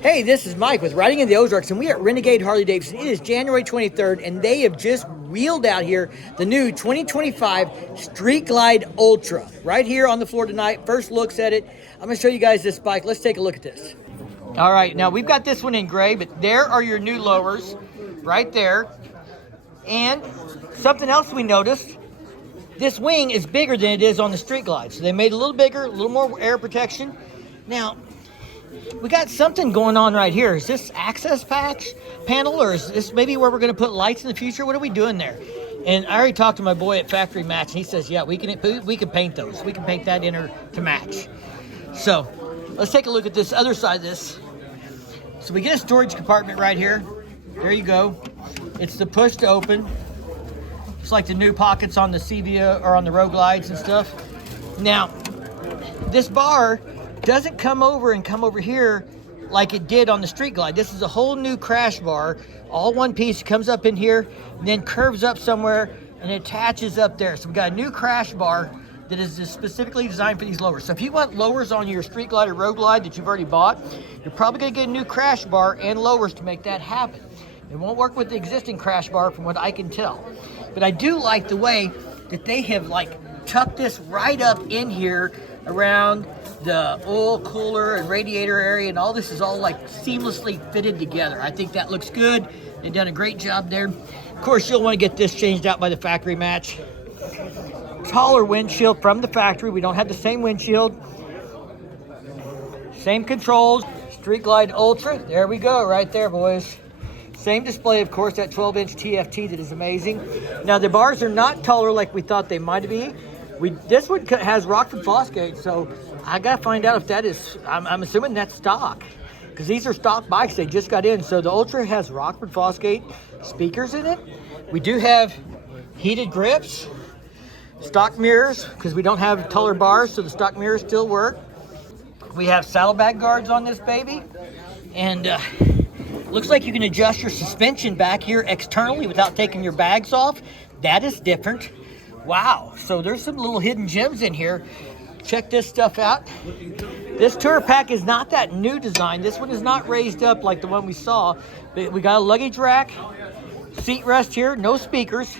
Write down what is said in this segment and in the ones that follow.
Hey, this is Mike with Riding in the Ozarks, and we are at Renegade Harley Davidson. It is January 23rd, and they have just wheeled out here the new 2025 Street Glide Ultra right here on the floor tonight. First looks at it. I'm going to show you guys this bike. Let's take a look at this. All right, now we've got this one in gray, but there are your new lowers right there. And something else we noticed, this wing is bigger than it is on the Street Glide. So they made it a little bigger, a little more air protection. Now, we got something going on right here. Is this access panel, or is this maybe where we're going to put lights in the future? What are we doing there? And I already talked to my boy at Factory Match, and he says, yeah, we can paint those. We can paint that inner to match. So let's take a look at this other side of this. So we get a storage compartment right here. There you go. It's the push to open. It's like the new pockets on the Sevia or on the Road Glides and stuff. Now, this bar doesn't come over here like it did on the Street Glide. This is a whole new crash bar, all one piece. It comes up in here and then curves up somewhere and attaches up there. So we got a new crash bar that is specifically designed for these lowers. So if you want lowers on your Street Glide or Road Glide that you've already bought, you're probably gonna get a new crash bar and lowers to make that happen. It won't work with the existing crash bar from what I can tell. But I do like the way that they have tucked this right up in here around the oil cooler and radiator area, and all this is all seamlessly fitted together. I think that looks good. They've done a great job there. Of course, you'll want to get this changed out by the Factory Match. Taller windshield from the factory. We don't have the same windshield. Same controls. Street Glide Ultra. There we go, right there, boys. Same display, of course, that 12-inch TFT that is amazing. Now, the bars are not taller like we thought they might be. This one has Rockford Fosgate, so I gotta find out if that is, I'm assuming that's stock, because these are stock bikes they just got in. So the Ultra has Rockford Fosgate speakers in it. We do have heated grips, stock mirrors, because we don't have taller bars, so the stock mirrors still work. We have saddlebag guards on this baby, and looks like you can adjust your suspension back here externally without taking your bags off. That is different. Wow, so there's some little hidden gems in here. Check this stuff out. This tour pack is not that new design. This one is not raised up like the one we saw. But we got a luggage rack, seat rest here, no speakers,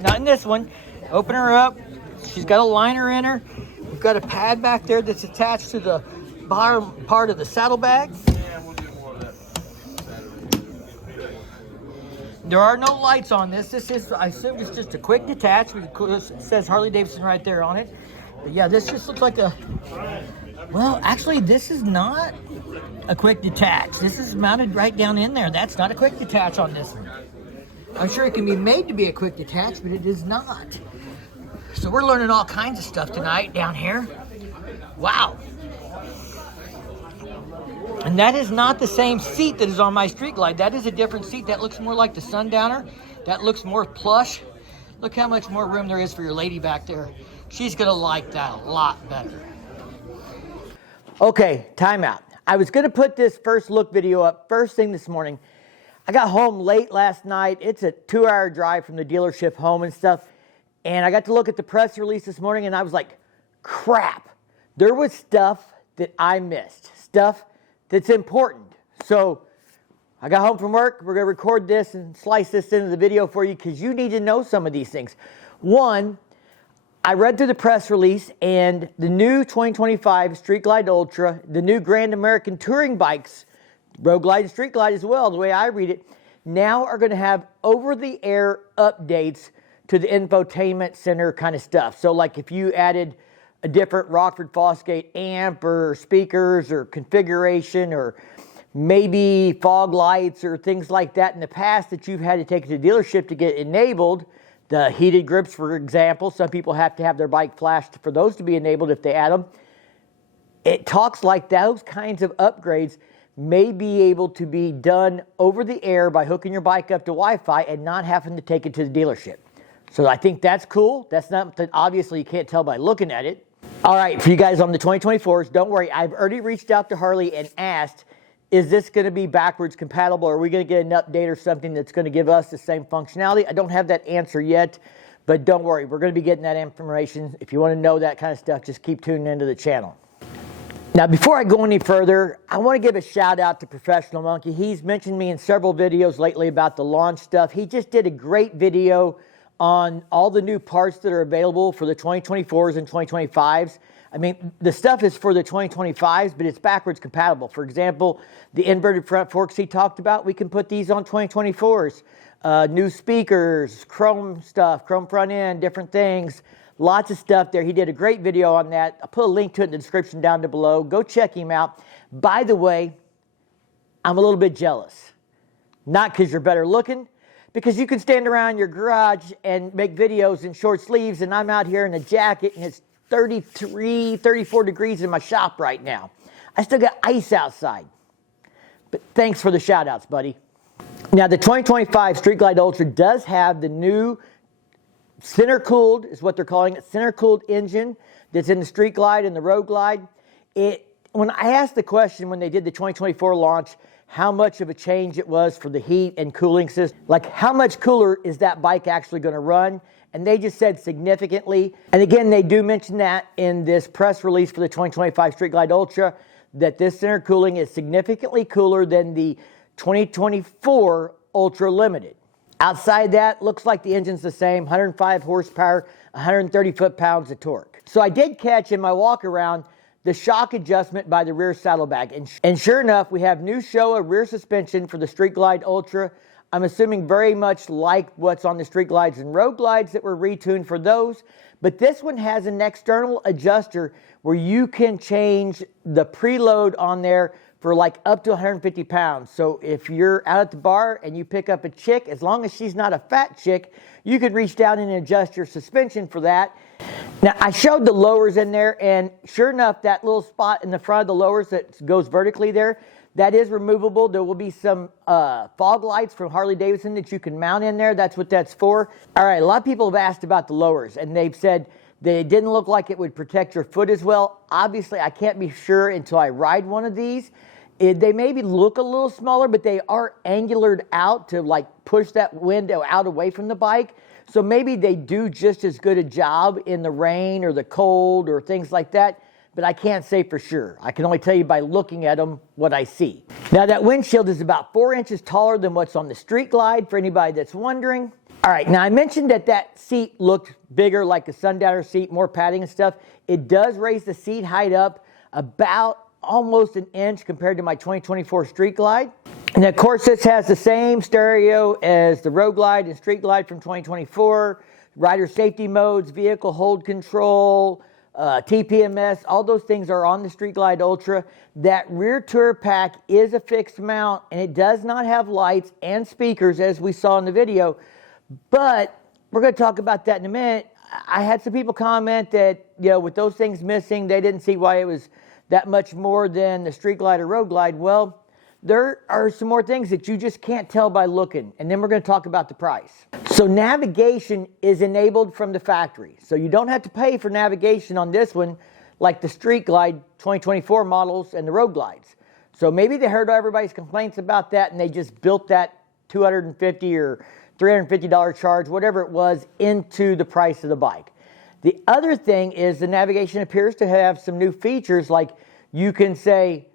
not in this one. Open her up. She's got a liner in her. We've got a pad back there that's attached to the bottom part of the saddlebag. There are no lights on this. This is, I assume it's just a quick detach. It says Harley Davidson right there on it. But yeah, this just looks like a, well, actually this is not a quick detach. This is mounted right down in there. That's not a quick detach on this one. I'm sure it can be made to be a quick detach, but it is not. So we're learning all kinds of stuff tonight down here. Wow. And that is not the same seat that is on my Street Glide. That is a different seat. That looks more like the Sundowner. That looks more plush. Look how much more room there is for your lady back there. She's gonna like that a lot better. Okay, timeout. I was gonna put this first look video up first thing this morning. I got home late last night. It's a 2-hour drive from the dealership home and stuff. And I got to look at the press release this morning and I was like, crap. There was stuff that I missed. Stuff that's important. So I got home from work. We're gonna record this and slice this into the video for you because you need to know some of these things. One, I read through the press release, and the new 2025 Street Glide Ultra, the new Grand American touring bikes, Road Glide and Street Glide as well, the way I read it, now are gonna have over-the-air updates to the infotainment center kind of stuff. So like if you added a different Rockford Fosgate amp or speakers or configuration or maybe fog lights or things like that in the past that you've had to take to the dealership to get enabled. The heated grips, for example, some people have to have their bike flashed for those to be enabled if they add them. It talks like those kinds of upgrades may be able to be done over the air by hooking your bike up to Wi-Fi and not having to take it to the dealership. So I think that's cool. That's not that obviously you can't tell by looking at it. All right, for you guys on the 2024s, don't worry. I've already reached out to Harley and asked, is this going to be backwards compatible? Or are we going to get an update or something that's going to give us the same functionality? I don't have that answer yet, but don't worry. We're going to be getting that information. If you want to know that kind of stuff, just keep tuning into the channel. Now, before I go any further, I want to give a shout out to Professional Monkey. He's mentioned me in several videos lately about the launch stuff. He just did a great video on all the new parts that are available for the 2024s and 2025s. I mean, the stuff is for the 2025s, but it's backwards compatible. For example, the inverted front forks he talked about, we can put these on 2024s. New speakers, chrome stuff, chrome front end, different things. Lots of stuff there. He did a great video on that. I'll put a link to it in the description down below. Go check him out. By the way, I'm a little bit jealous. Not because you're better looking, because you can stand around your garage and make videos in short sleeves, and I'm out here in a jacket, and it's 33, 34 degrees in my shop right now. I still got ice outside. But thanks for the shout outs, buddy. Now, the 2025 Street Glide Ultra does have the new center-cooled, is what they're calling it, center-cooled engine that's in the Street Glide and the Road Glide. When I asked the question when they did the 2024 launch, how much of a change it was for the heat and cooling system, like how much cooler is that bike actually going to run? And they just said significantly. And again, they do mention that in this press release for the 2025 Street Glide Ultra, that this center cooling is significantly cooler than the 2024 Ultra Limited. Outside that, looks like the engine's the same, 105 horsepower, 130 foot-pounds of torque. So I did catch in my walk around the shock adjustment by the rear saddlebag. And sure enough, we have new Showa rear suspension for the Street Glide Ultra. I'm assuming very much like what's on the Street Glides and Road Glides that were retuned for those. But this one has an external adjuster where you can change the preload on there for like up to 150 pounds. So if you're out at the bar and you pick up a chick, as long as she's not a fat chick, you could reach down and adjust your suspension for that. Now, I showed the lowers in there, and sure enough, that little spot in the front of the lowers that goes vertically there, that is removable. There will be some fog lights from Harley Davidson that you can mount in there. That's what that's for. All right, a lot of people have asked about the lowers, and they've said they didn't look like it would protect your foot as well. Obviously, I can't be sure until I ride one of these. They maybe look a little smaller, but they are angulared out to like push that window out away from the bike. So maybe they do just as good a job in the rain or the cold or things like that, but I can't say for sure. I can only tell you by looking at them what I see. Now, that windshield is about 4 inches taller than what's on the Street Glide, for anybody that's wondering. All right, now I mentioned that seat looked bigger, like a sundowner seat, more padding and stuff. It does raise the seat height up about almost an inch compared to my 2024 Street Glide. And of course, this has the same stereo as the Road Glide and Street Glide from 2024, rider safety modes, vehicle hold control, TPMS, all those things are on the Street Glide Ultra. That rear tour pack is a fixed mount, and it does not have lights and speakers as we saw in the video, but we're going to talk about that in a minute. I had some people comment that, you know, with those things missing, they didn't see why it was that much more than the Street Glide or Road Glide. Well, there are some more things that you just can't tell by looking, and then we're going to talk about the price. So navigation is enabled from the factory, so you don't have to pay for navigation on this one like the Street Glide 2024 models and the Road Glides. So maybe they heard everybody's complaints about that, and they just built that $250 or $350 charge, whatever it was, into the price of the bike. The other thing is the navigation appears to have some new features, like you can say,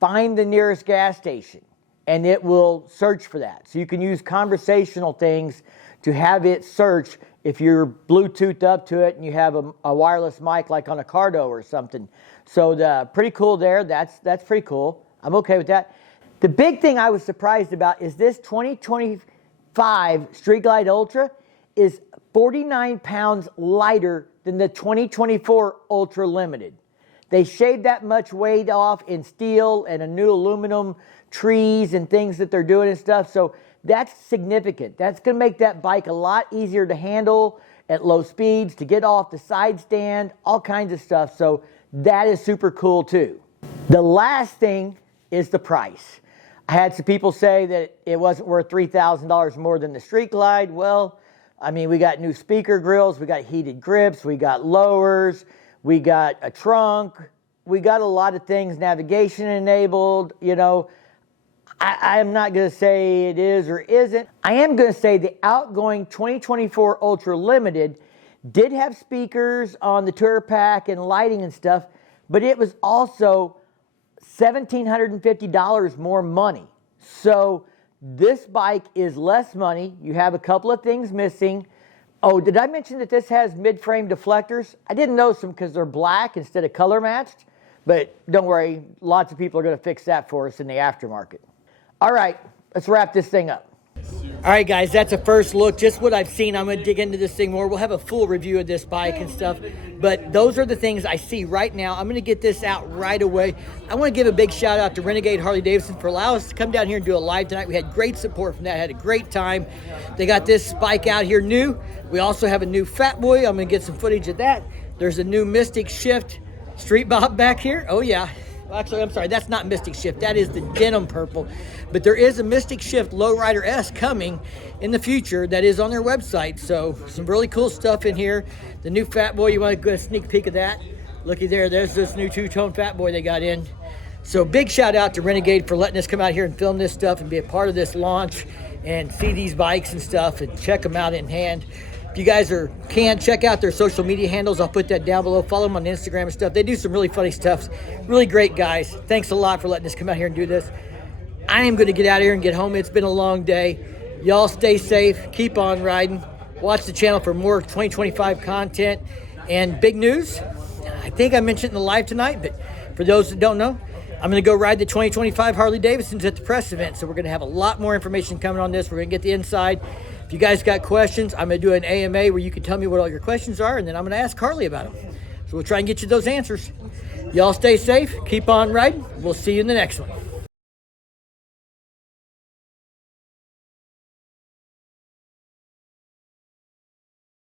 find the nearest gas station, and it will search for that. So you can use conversational things to have it search if you're Bluetoothed up to it and you have a wireless mic like on a Cardo or something. So pretty cool there. That's pretty cool. I'm okay with that. The big thing I was surprised about is this 2025 Street Glide Ultra is 49 pounds lighter than the 2024 Ultra Limited. They shaved that much weight off in steel and a new aluminum trees and things that they're doing and stuff. So that's significant. That's going to make that bike a lot easier to handle at low speeds, to get off the side stand, all kinds of stuff. So that is super cool too. The last thing is the price. I had some people say that it wasn't worth $3,000 more than the Street Glide. Well, I mean, we got new speaker grills, we got heated grips, we got lowers, we got a trunk, we got a lot of things, navigation enabled. You know, I am not going to say it is or isn't. I am going to say the outgoing 2024 Ultra Limited did have speakers on the tour pack and lighting and stuff, but it was also $1,750 more money. So this bike is less money. You have a couple of things missing. Oh, did I mention that this has mid-frame deflectors? I didn't notice them because they're black instead of color matched, but don't worry, lots of people are going to fix that for us in the aftermarket. All right, let's wrap this thing up. All right, guys, that's a first look, just what I've seen. I'm going to dig into this thing more. We'll have a full review of this bike and stuff, but those are the things I see right now. I'm going to get this out right away. I want to give a big shout out to Renegade Harley Davidson for allowing us to come down here and do a live tonight. We had great support from that, had a great time. They got this bike out here new. We also have a new Fat Boy. I'm going to get some footage of that. There's a new Mystic Shift Street Bob back here. Oh, yeah. Actually, I'm sorry, that's not Mystic Shift. That is the denim purple. But there is a Mystic Shift Lowrider S coming in the future that is on their website. So some really cool stuff in here. The new Fat Boy, you want to go a sneak peek of that? Looky there, there's this new two-tone Fat Boy they got in. So big shout out to Renegade for letting us come out here and film this stuff and be a part of this launch and see these bikes and stuff and check them out in hand. If you guys can check out their social media handles, I'll put that down below. Follow them on Instagram and stuff. They do some really funny stuff. Really great guys. Thanks a lot for letting us come out here and do this. I am going to get out of here and get home. It's been a long day. Y'all stay safe. Keep on riding. Watch the channel for more 2025 content and big news. I think I mentioned it in the live tonight, but for those that don't know, I'm going to go ride the 2025 Harley Davidsons at the press event. So we're going to have a lot more information coming on this. We're going to get the inside. If you guys got questions, I'm going to do an AMA where you can tell me what all your questions are, and then I'm going to ask Harley about them. So we'll try and get you those answers. Y'all stay safe. Keep on riding. We'll see you in the next one.